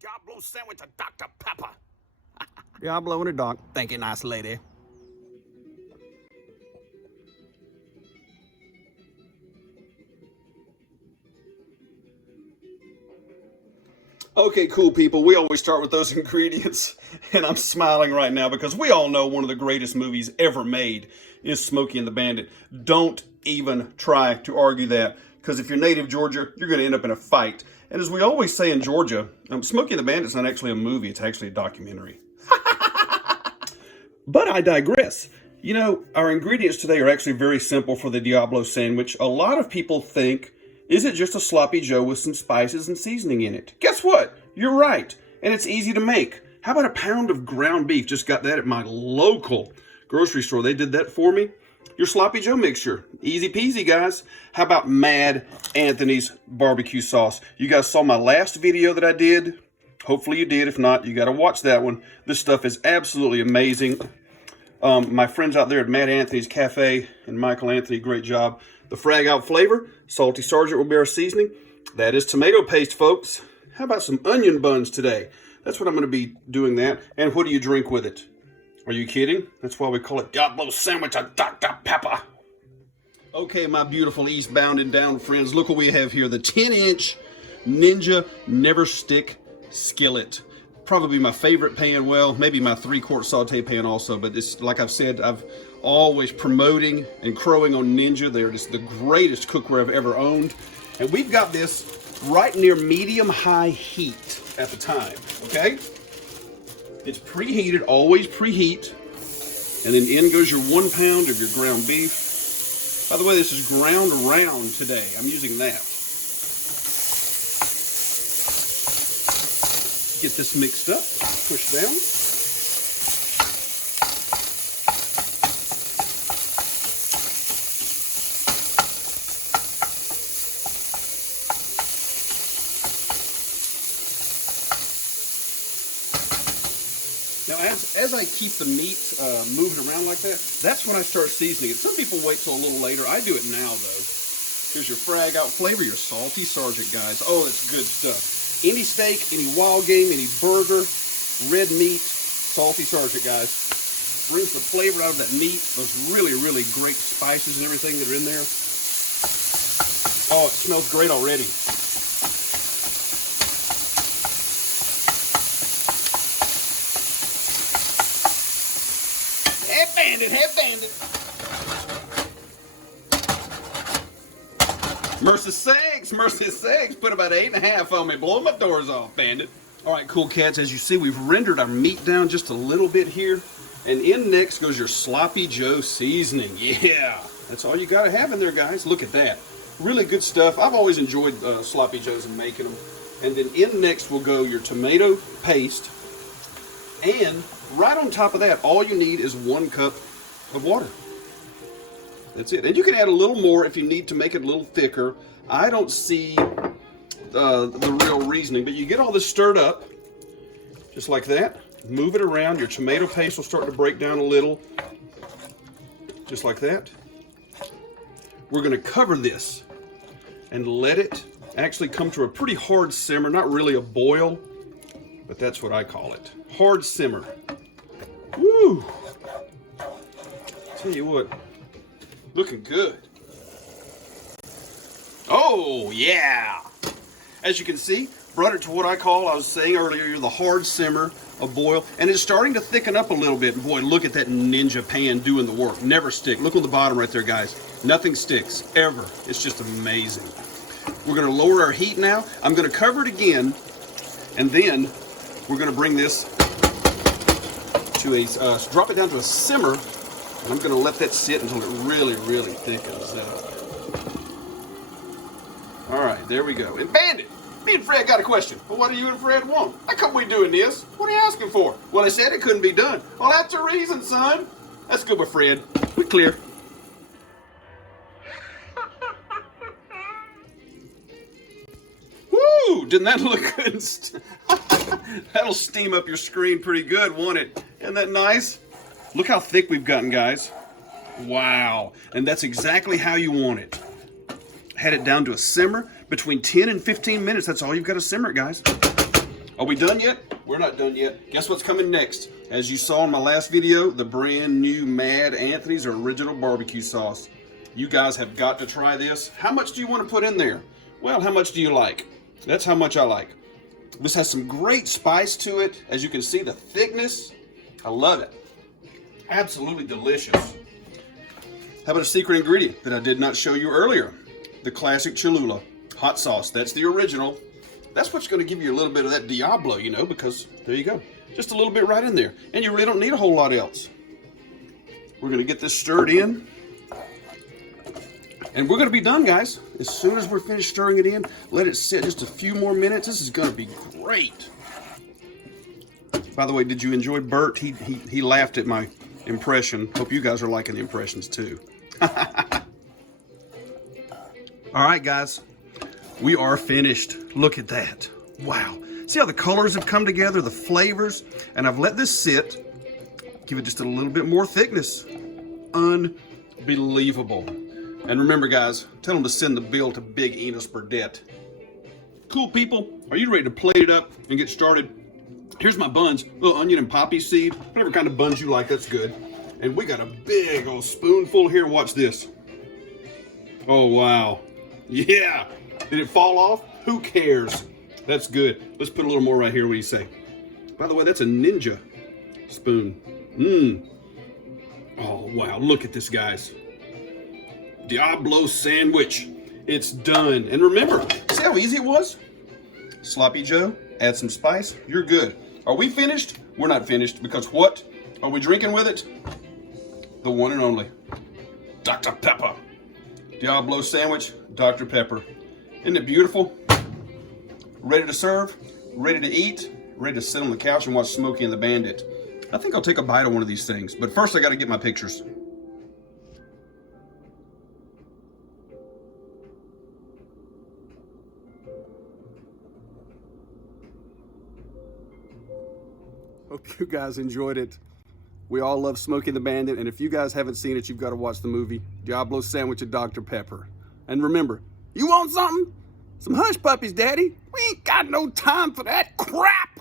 Diablo sandwich of Dr. Pepper. Diablo and a doc. Thank you, nice lady. Okay, cool people, we always start with those ingredients, and I'm smiling right now because we all know one of the greatest movies ever made is Smokey and the Bandit. Don't even try to argue that, because if you're native Georgia, you're going to end up in a fight. And as we always say in Georgia, Smokey and the Bandit's not actually a movie, it's actually a documentary. But I digress. You know, our ingredients today are actually very simple for the Diablo sandwich. A lot of people think, is it just a sloppy joe with some spices and seasoning in it? Guess what? You're right. And it's easy to make. How about a pound of ground beef? Just got that at my local grocery store. They did that for me. Your sloppy joe mixture. Easy peasy, guys. How about Mad Anthony's barbecue sauce? You guys saw my last video that I did. Hopefully you did. If not, you got to watch that one. This stuff is absolutely amazing. My friends out there at Mad Anthony's Cafe and Michael Anthony, great job. The Frag out flavor, Salty Sergeant will be our seasoning. That is tomato paste, folks. How about some onion buns today? That's what I'm going to be doing that. And what do you drink with it? Are you kidding? That's why we call it Diablo sandwich of Dr. Pepper. Okay, my beautiful eastbound and down friends, look what we have here. The 10-inch Ninja Never Stick skillet. Probably my favorite pan, well, maybe my 3-quart saute pan also, but it's like I've said, I've always promoting and crowing on Ninja. They're just the greatest cookware I've ever owned. And we've got this right near medium-high heat at the time, okay? It's preheated, always preheat. And then in goes your 1 pound of your ground beef. By the way, this is ground round today. I'm using that. Get this mixed up, push down. Now, as I keep the meat moving around like that, that's when I start seasoning it. Some people wait till a little later. I do it now, though. Here's your Frag out flavor, your Salty Sergeant, guys. Oh, that's good stuff. Any steak, any wild game, any burger, red meat, Salty Sergeant, guys. Brings the flavor out of that meat, those really, really great spices and everything that are in there. Oh, it smells great already. Hey, bandit, hey, bandit. Mercy sakes, put about 8.5 on me, blowing my doors off, bandit. All right, cool cats, as you see, we've rendered our meat down just a little bit here, and in next goes your Sloppy Joe seasoning. Yeah, that's all you gotta have in there, guys. Look at that, really good stuff. I've always enjoyed Sloppy Joes and making them. And then in next will go your tomato paste, and right on top of that, all you need is 1 cup of water. That's it. And you can add a little more if you need to make it a little thicker. I don't see the real reasoning, but you get all this stirred up, just like that. Move it around. Your tomato paste will start to break down a little, just like that. We're going to cover this and let it actually come to a pretty hard simmer. Not really a boil, but that's what I call it. Hard simmer. Woo! Tell you what. Looking good. Oh, yeah. As you can see, brought it to what I was saying earlier, the hard simmer, a boil, and it's starting to thicken up a little bit. And boy, look at that Ninja pan doing the work. Never stick. Look on the bottom right there, guys. Nothing sticks, ever. It's just amazing. We're going to lower our heat now. I'm going to cover it again, and then we're going to bring this to a, drop it down to a simmer. And I'm going to let that sit until it really, really thickens up. All right, there we go. And Bandit, me and Fred got a question. Well, what do you and Fred want? How come we doing this? What are you asking for? Well, I said it couldn't be done. Well, that's the reason, son. That's good with Fred. We clear. Woo! Didn't that look good? That'll steam up your screen pretty good, won't it? Isn't that nice? Look how thick we've gotten, guys. Wow. And that's exactly how you want it. Had it down to a simmer between 10 and 15 minutes. That's all you've got to simmer it, guys. Are we done yet? We're not done yet. Guess what's coming next? As you saw in my last video, the brand new Mad Anthony's original barbecue sauce. You guys have got to try this. How much do you want to put in there? Well, how much do you like? That's how much I like. This has some great spice to it. As you can see, the thickness. I love it. Absolutely delicious. How about a secret ingredient that I did not show you earlier? The classic Cholula hot sauce. That's the original. That's what's going to give you a little bit of that Diablo, you know, because there you go. Just a little bit right in there. And you really don't need a whole lot else. We're going to get this stirred in. And we're going to be done, guys. As soon as we're finished stirring it in, let it sit just a few more minutes. This is going to be great. By the way, did you enjoy Bert? He laughed at my impression. Hope you guys are liking the impressions too. All right, guys. We are finished. Look at that. Wow. See how the colors have come together, the flavors? And I've let this sit. Give it just a little bit more thickness. Unbelievable. And remember, guys, tell them to send the bill to Big Enos Burdette. Cool people, are you ready to plate it up and get started? Here's my buns, a little onion and poppy seed, whatever kind of buns you like, that's good. And we got a big old spoonful here. Watch this. Oh, wow. Yeah. Did it fall off? Who cares? That's good. Let's put a little more right here. What do you say? By the way, that's a Ninja spoon. Oh, wow. Look at this, guys. Diablo sandwich. It's done. And remember, see how easy it was? Sloppy Joe, add some spice, you're good. Are we finished? We're not finished, because what are we drinking with it? The one and only Dr. Pepper. Diablo sandwich, Dr. Pepper. Isn't it beautiful? Ready to serve, ready to eat, ready to sit on the couch and watch Smokey and the Bandit. I think I'll take a bite of one of these things, but first I gotta get my pictures. Hope you guys enjoyed it. We all love Smokey and the Bandit, and if you guys haven't seen it, you've got to watch the movie Diablo Sandwich and Dr. Pepper. And remember, you want something? Some hush puppies, Daddy. We ain't got no time for that crap.